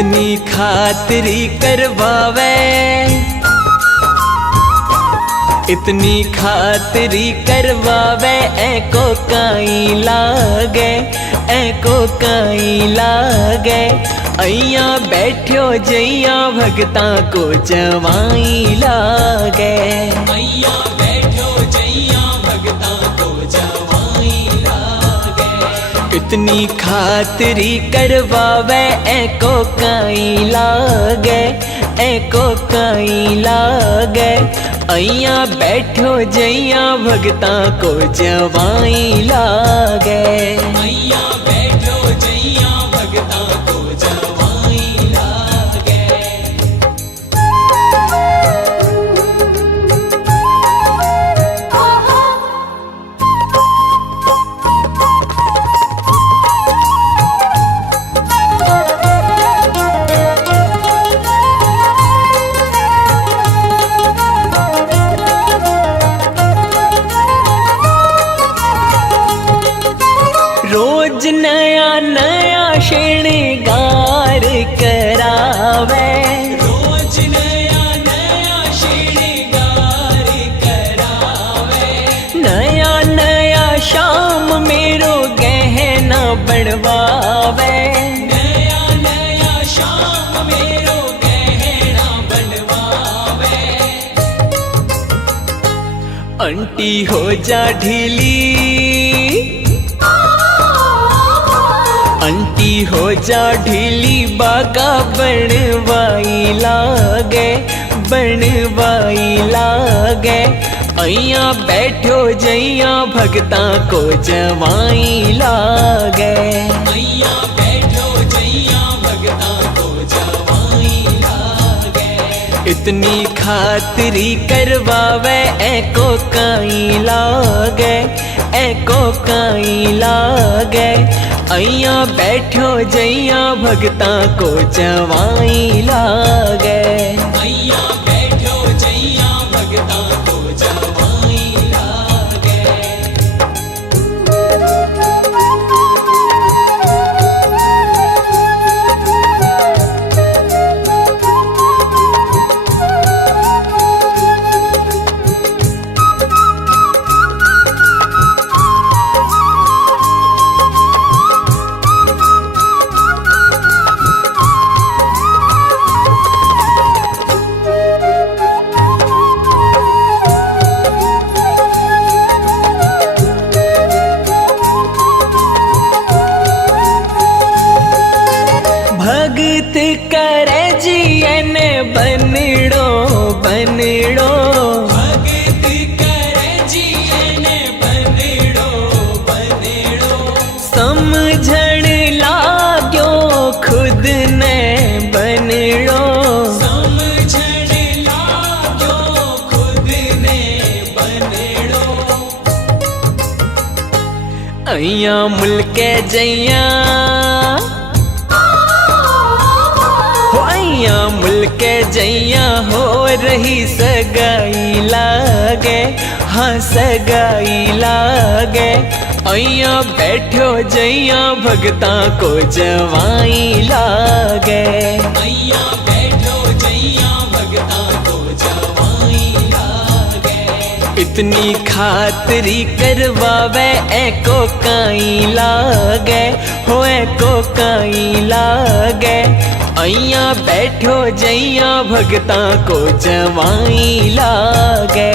इतनी खातिरी करवावे, इतनी खातिरी करवावे, ऐको काई लागे, ऐको काई लागे। अइया बैठ्यो जइया भगता को जवाई लागे, अइया बैठ्यो जइया भगता को जवाई लागे। इतनी खातिरी करवावे, ऐको काई लागे, ऐको काई लागे। अइया बैठो जइया भगता को जवाई लागे, अइया बैठो जइया भगता को जवाई लागे। रोज नया नया श्रृंगार करावे, रोज नया नया श्रृंगार करावे। नया नया शाम मेरो गहना बनवावे, नया नया शाम मेरो गहना बनवावे। अंटी हो जा ढीली, अंटी हो जा ढीली, बागा बनवाई लागे, बनवाई लागे। अइया बैठो जइया भगता को जवाई लागे, अइया बैठो जइया भगता को जवाई लागे। इतनी खातिरी करवावे, ऐको काई लागे, ऐको काई लागे। अइया बैठो जइया भगता को जवाई लागे, अइया बैठो जइया भगता को जवाई लागे। भगत करे जियन बनड़ो, बनड़ो। भगत करे जियन बनड़ो, बनड़ो। समझण लाग्यो खुद ने बनड़ो, समझण लाग्यो खुद ने बनड़ो। अइया मुल्के जइया, अइया मुल्के जइया हो रही सगाई लागे, हाँ सगाई लागे। अइया बैठो जइया भगता को जवाई लागे, अइया बैठो जइया भगता को जवाई लागे। इतनी खातिरी करवावे, ऐको काई लागे, हो ऐको काई लागे। अइया बैठो जइया भगता को जवाई लागे,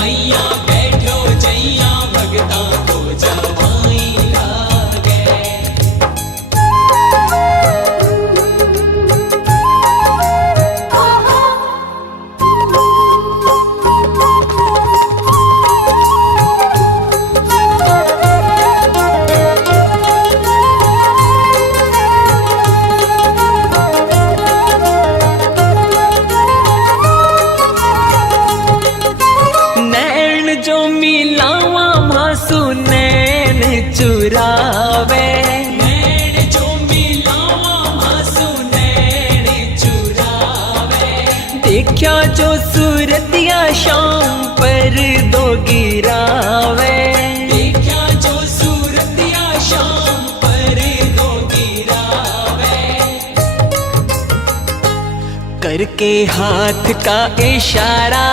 अइया बैठो जइया भगता को जवाई लागे। चुरावे, नैन जो मिलावा मासू नैन चुरावे। देखा जो सूरतिया शाम पर दो गिरावे, देखा जो सूरतिया शाम पर दो गिरावे। करके हाथ का इशारा,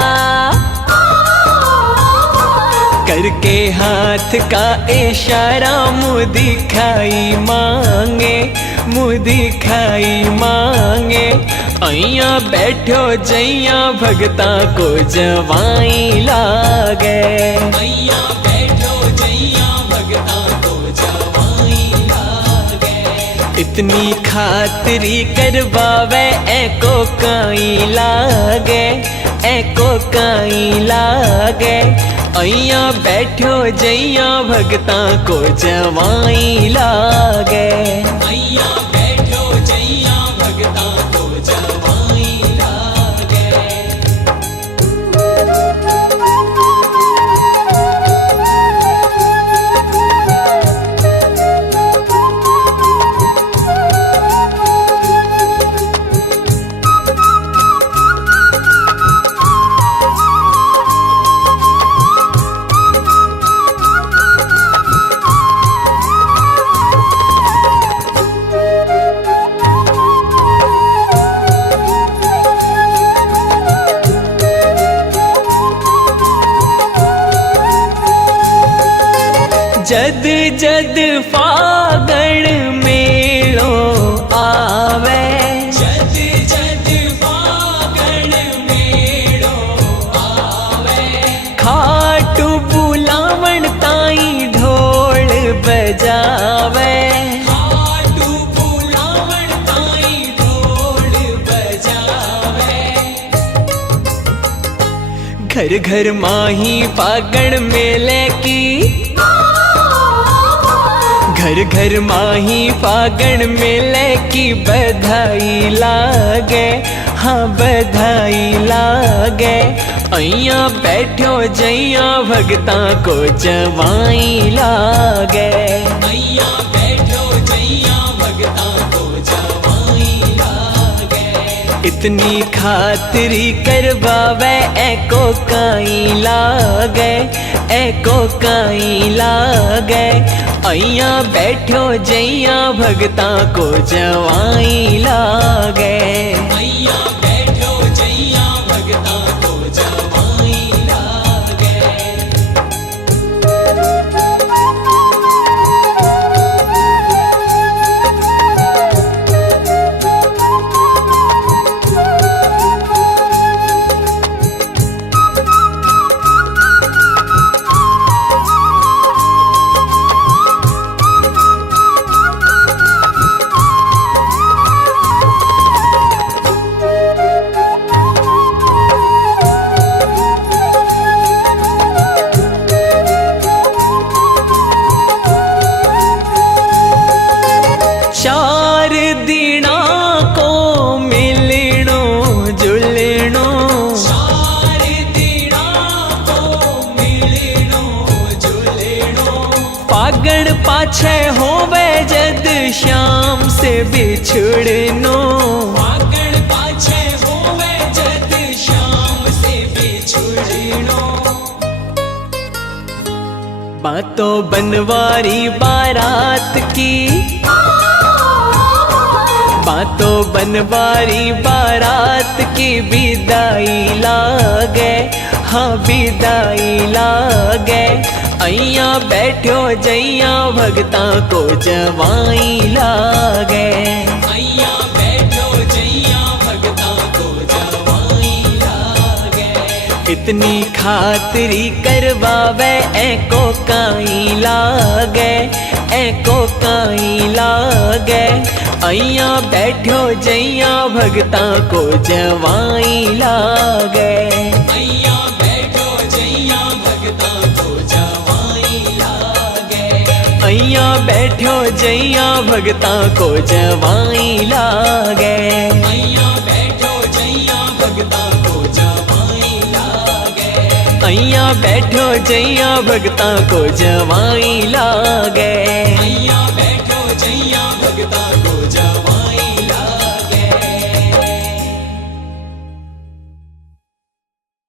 करके हाथ का इशारा मुँह दिखाई मांगे, मुँह दिखाई मांगे। अइया बैठो जइया भगता को जवाई लागे, अइया बैठो जइया भगता को जवाई लागे। इतनी खातिरी करवावे एको काई लागे, एको काई लागे। अइया बैठो जइया भगता को जवाई लागे, अइया बैठो जइया भगता को जवाई लागे। जद जद फागण मेलो आवे, जद जद फागण मेलो आवे। खाटू बुलावण ताई ढोल बजावे, खाटू बुलावण ताई ढोल बजावे। घर घर माही फागण मेले की, घर घर माही फागण मेले की बधाई लागे, हाँ बधाई लागे। अइया बैठो जइया भगता को जवाई लागे, अइया बैठो जइया भगता को जवाई लागे। इतनी खातिरी करवावे एको काई लागे, एको काई लागे। अइया बैठो जइया भगता को जवाई लागे, अइया बैठो जइया भगता को जवाई लागे। चार दिना को मिलनो जुलनो, चार दिना को मिलनो जुलनो। फागण पाछे होवे जद श्याम से बिछुड़नो, फागण पाछे होवे जद श्याम से बिछुड़नो। बातों बनवारी बारात की, बातों बनवारी बारात की विदाई लागे, हाँ विदाई लागे। अइया बैठो जइया भगता को जवाई लागे, अइया बैठो जइया भगता को जवाई लागे। इतनी खातिरी करवावे एको काई लागे, एको काई लागे। अइया बैठो जइया भगता को जवाई लागे, अइया बैठो जइया भगता को जवाई लागे। अइया बैठो जइया भगता को जवाई लागे, अइया बैठो जइया भगता को जवाई लागे। अइया बैठो जइया भगता को जवाई लागे।